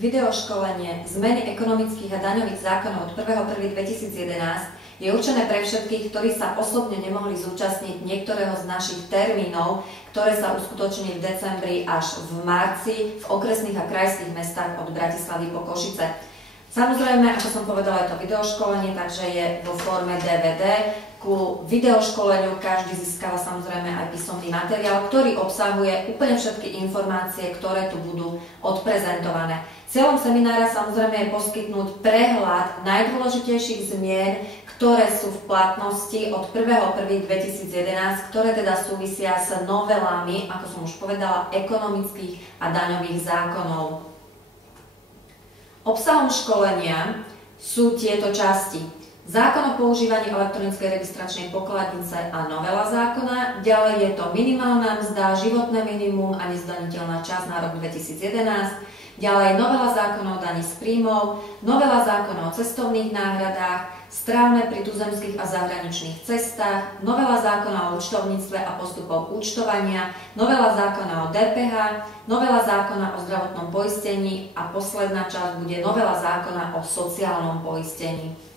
Videoškolenie zmeny ekonomických a daňových zákonov od 1.1.2011 je určené pre všetkých, ktorí sa osobne nemohli zúčastniť niektorého z našich termínov, ktoré sa uskutoční v decembri až v marci v okresných a krajských mestách od Bratislavy po Košice. Samozrejme, ako som povedala, je to videoškolenie, takže je vo forme DVD. Ku videoškoleniu každý získava samozrejme aj písomný materiál, ktorý obsahuje úplne všetky informácie, ktoré tu budú odprezentované. Cieľom seminára samozrejme je poskytnúť prehľad najdôležitejších zmien, ktoré sú v platnosti od 1.1.2011, ktoré teda súvisia s novelami, ako som už povedala, ekonomických a daňových zákonov. Obsahom školenia sú tieto časti. Zákon o používaní elektronickej registračnej pokladnice a novela zákona. Ďalej je to minimálna mzda, životné minimum a nezdaniteľná časť na rok 2011. Ďalej novela zákona o daní z príjmov, novela zákona o cestovných náhradách, strávne pri tuzemských a zahraničných cestách, novela zákona o účtovníctve a postupov účtovania, novela zákona o DPH, novela zákona o zdravotnom poistení a posledná časť bude novela zákona o sociálnom poistení.